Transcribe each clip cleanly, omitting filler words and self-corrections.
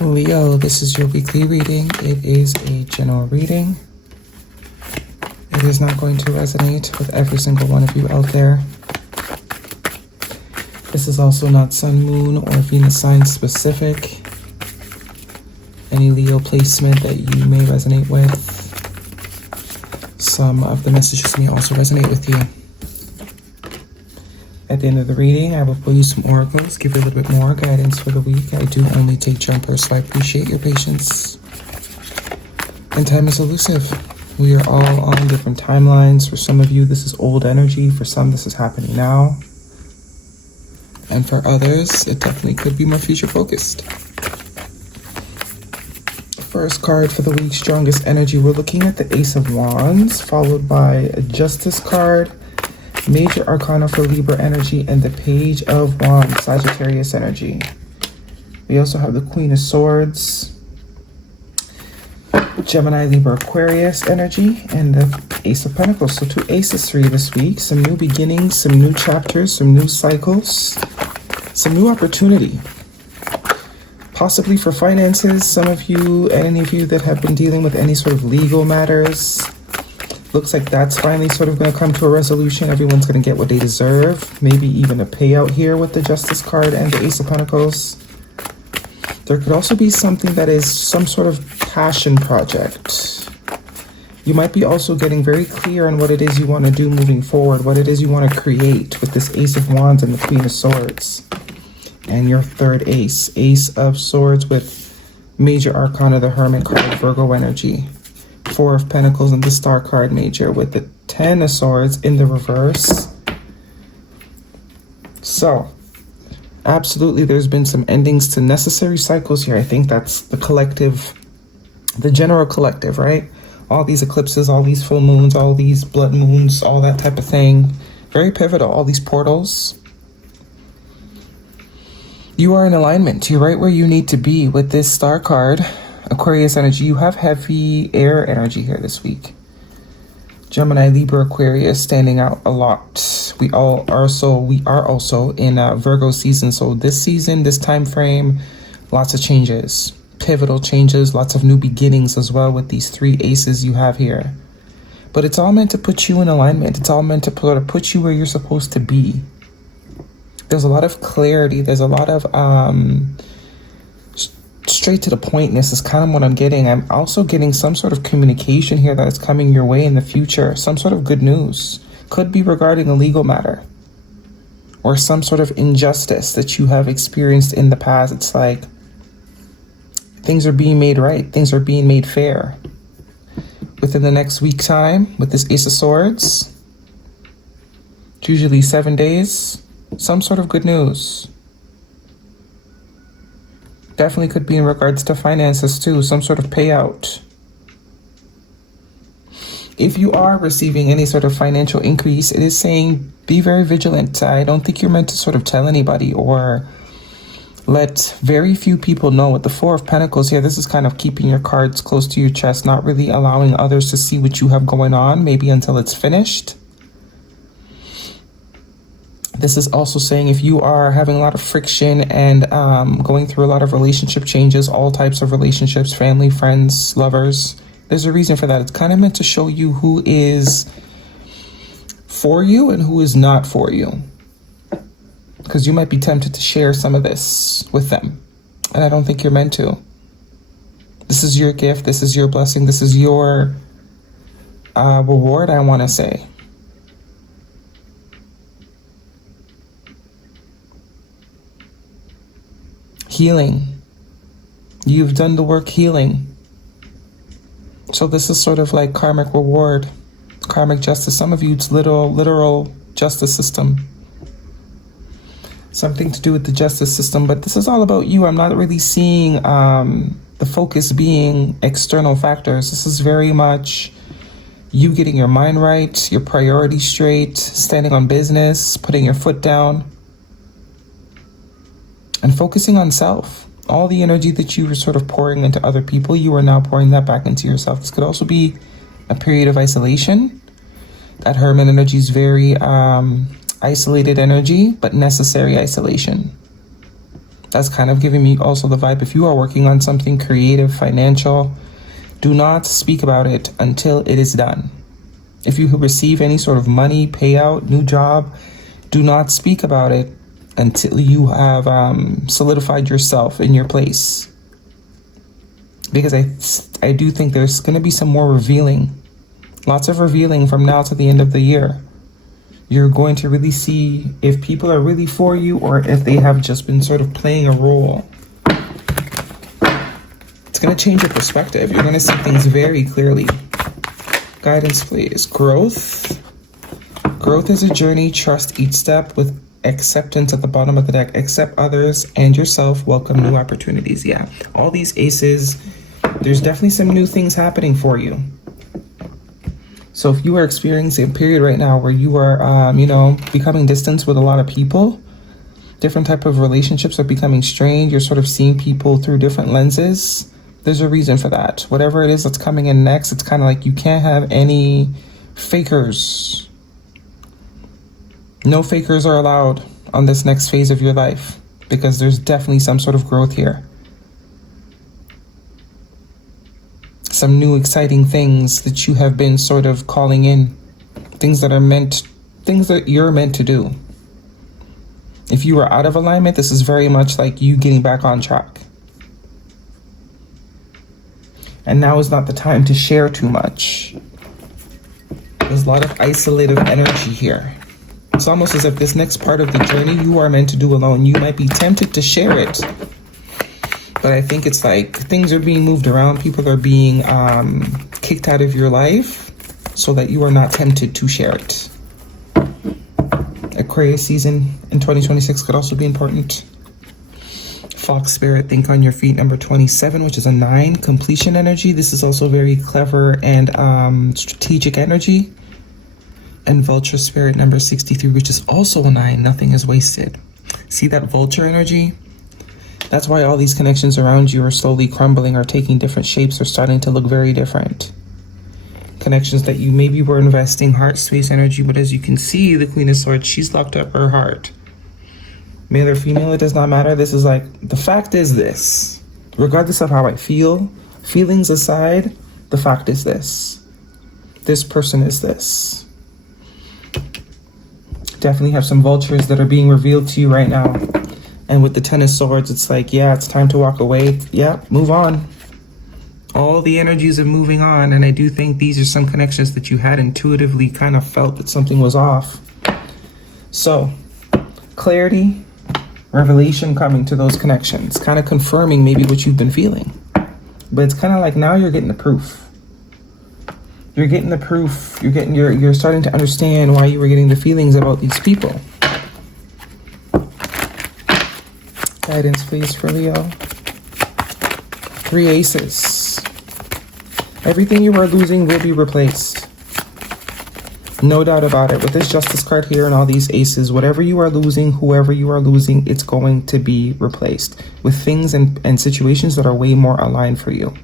Leo, this is your weekly reading. It is a general reading. It is not going to resonate with every single one of you out there. This is also not Sun, Moon, or Venus sign specific. Any Leo placement that you may resonate with. Some of the messages may also resonate with you. At the end of the reading, I will pull you some oracles, give you a little bit more guidance for the week. I do only take jumpers, so I appreciate your patience. And time is elusive. We are all on different timelines. For some of you, this is old energy. For some, this is happening now. And for others, it definitely could be more future focused. First card for the week, strongest energy. We're looking at the Ace of Wands, followed by a Justice card, Major Arcana for Libra energy, and the Page of Wands, Sagittarius energy. We also have the Queen of Swords, Gemini, Libra, Aquarius energy, and the Ace of Pentacles. So 2 aces for you this week. Some new beginnings, some new chapters, some new cycles, some new opportunity. Possibly for finances, some of you, any of you that have been dealing with any sort of legal matters. Looks like that's finally sort of going to come to a resolution. Everyone's going to get what they deserve. Maybe even a payout here with the Justice card and the Ace of Pentacles. There could also be something that is some sort of passion project. You might be also getting very clear on what it is you want to do moving forward, what it is you want to create with this Ace of Wands and the Queen of Swords. And your third ace, Ace of Swords with Major Arcana, the Hermit card, Virgo energy. 4 of Pentacles and the Star card, Major, with the 10 of Swords in the reverse. So, absolutely, there's been some endings to necessary cycles here. I think that's the collective, the general collective, right? All these eclipses, all these full moons, all these blood moons, all that type of thing. Very pivotal, all these portals. You are in alignment. You're right where you need to be with this Star card. Aquarius energy. You have heavy air energy here this week. Gemini, Libra, Aquarius standing out a lot. We are also in Virgo season. So this season, this time frame, lots of changes, pivotal changes, lots of new beginnings as well with these 3 aces you have here. But it's all meant to put you in alignment. It's all meant to put you where you're supposed to be. There's a lot of clarity. There's a lot of straight to the pointness is kind of what I'm getting. I'm also getting some sort of communication here that is coming your way in the future. Some sort of good news. Could be regarding a legal matter. Or some sort of injustice that you have experienced in the past. It's like things are being made right. Things are being made fair. Within the next week time, with this Ace of Swords, it's usually 7 days. Some sort of good news. Definitely could be in regards to finances too. Some sort of payout. If you are receiving any sort of financial increase, it is saying be very vigilant. I don't think you're meant to sort of tell anybody or let very few people know. With the 4 of Pentacles here, this is kind of keeping your cards close to your chest, not really allowing others to see what you have going on, maybe until it's finished. This is also saying if you are having a lot of friction and going through a lot of relationship changes, all types of relationships, family, friends, lovers, there's a reason for that. It's kind of meant to show you who is for you and who is not for you. Because you might be tempted to share some of this with them. And I don't think you're meant to. This is your gift. This is your blessing. This is your reward, I want to say. Healing. You've done the work healing. So this is sort of like karmic reward, karmic justice. Some of you, it's literal justice system. Something to do with the justice system, but this is all about you. I'm not really seeing the focus being external factors. This is very much you getting your mind right, your priorities straight, standing on business, putting your foot down. And focusing on self. All the energy that you were sort of pouring into other people, you are now pouring that back into yourself. This could also be a period of isolation. That Hermit energy is very isolated energy, but necessary isolation. That's kind of giving me also the vibe. If you are working on something creative, financial, do not speak about it until it is done. If you receive any sort of money, payout, new job, do not speak about it until you have solidified yourself in your place. Because I do think there's going to be some more revealing. Lots of revealing from now to the end of the year. You're going to really see if people are really for you or if they have just been sort of playing a role. It's going to change your perspective. You're going to see things very clearly. Guidance, please. Growth. Growth is a journey. Trust each step with acceptance at the bottom of the deck. Accept others and yourself. Welcome new opportunities. Yeah. All these aces. There's definitely some new things happening for you. So if you are experiencing a period right now where you are, becoming distant with a lot of people, different type of relationships are becoming strained. You're sort of seeing people through different lenses. There's a reason for that. Whatever it is that's coming in next, it's kind of like you can't have any fakers. No fakers are allowed on this next phase of your life because there's definitely some sort of growth here. Some new exciting things that you have been sort of calling in. Things that you're meant to do. If you were out of alignment, this is very much like you getting back on track. And now is not the time to share too much. There's a lot of isolated energy here. It's almost as if this next part of the journey you are meant to do alone. You might be tempted to share it. But I think it's like things are being moved around. People are being kicked out of your life so that you are not tempted to share it. Aquarius season in 2026 could also be important. Fox spirit, think on your feet, number 27, which is a 9, completion energy. This is also very clever and strategic energy. And vulture spirit, number 63, which is also a 9, nothing is wasted. See that vulture energy? That's why all these connections around you are slowly crumbling or taking different shapes or starting to look very different. Connections that you maybe were investing heart space energy, but as you can see, the Queen of Swords, she's locked up her heart. Male or female, it does not matter. This is like, the fact is this. Regardless of how I feel, feelings aside, the fact is this. This person is this. Definitely have some vultures that are being revealed to you right now. And with the Ten of Swords, it's like, yeah, it's time to walk away. Yeah, move on. All the energies of moving on. And I do think these are some connections that you had intuitively kind of felt that something was off. So, clarity, revelation coming to those connections. Kind of confirming maybe what you've been feeling. But it's kind of like now you're getting the proof. You're getting the proof. You're starting to understand why you were getting the feelings about these people. Guidance, please, for Leo. 3 aces. Everything you are losing will be replaced. No doubt about it. With this Justice card here and all these aces, whatever you are losing, whoever you are losing, it's going to be replaced with things and situations that are way more aligned for you.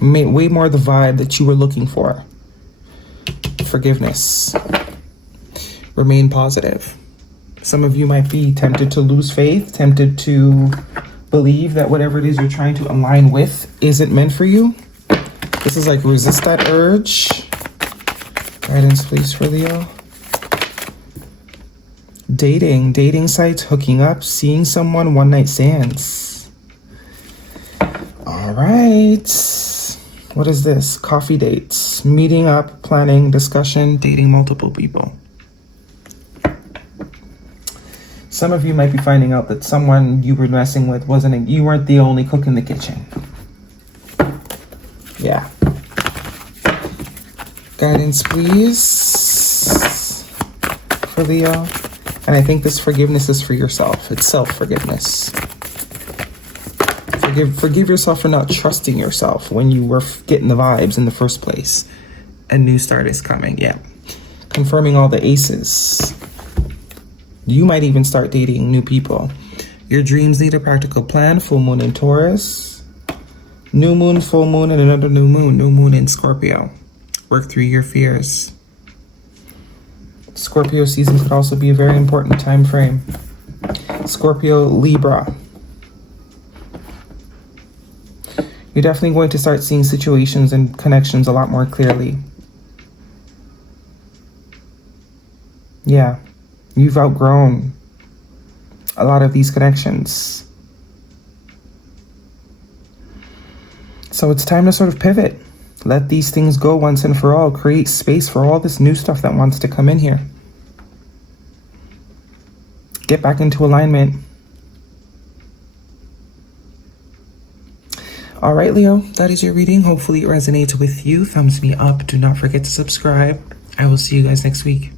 Way more the vibe that you were looking for. Forgiveness. Remain positive. Some of you might be tempted to lose faith, tempted to believe that whatever it is you're trying to align with isn't meant for you. This is like resist that urge. Guidance, please, for Leo. Dating sites, hooking up, seeing someone, one night stands. All right. What is this? Coffee dates, meeting up, planning, discussion, dating multiple people. Some of you might be finding out that someone you were messing with you weren't the only cook in the kitchen. Yeah. Guidance, please, for Leo. And I think this forgiveness is for yourself. It's self-forgiveness. Forgive yourself for not trusting yourself when you were getting the vibes in the first place. A new start is coming, yeah. Confirming all the aces. You might even start dating new people. Your dreams need a practical plan. Full moon in Taurus. New moon, full moon, and another new moon. New moon in Scorpio. Work through your fears. Scorpio season could also be a very important time frame. Scorpio, Libra. You're definitely going to start seeing situations and connections a lot more clearly. Yeah, you've outgrown a lot of these connections. So it's time to sort of pivot. Let these things go once and for all. Create space for all this new stuff that wants to come in here. Get back into alignment. All right, Leo, that is your reading. Hopefully it resonates with you. Thumbs me up. Do not forget to subscribe. I will see you guys next week.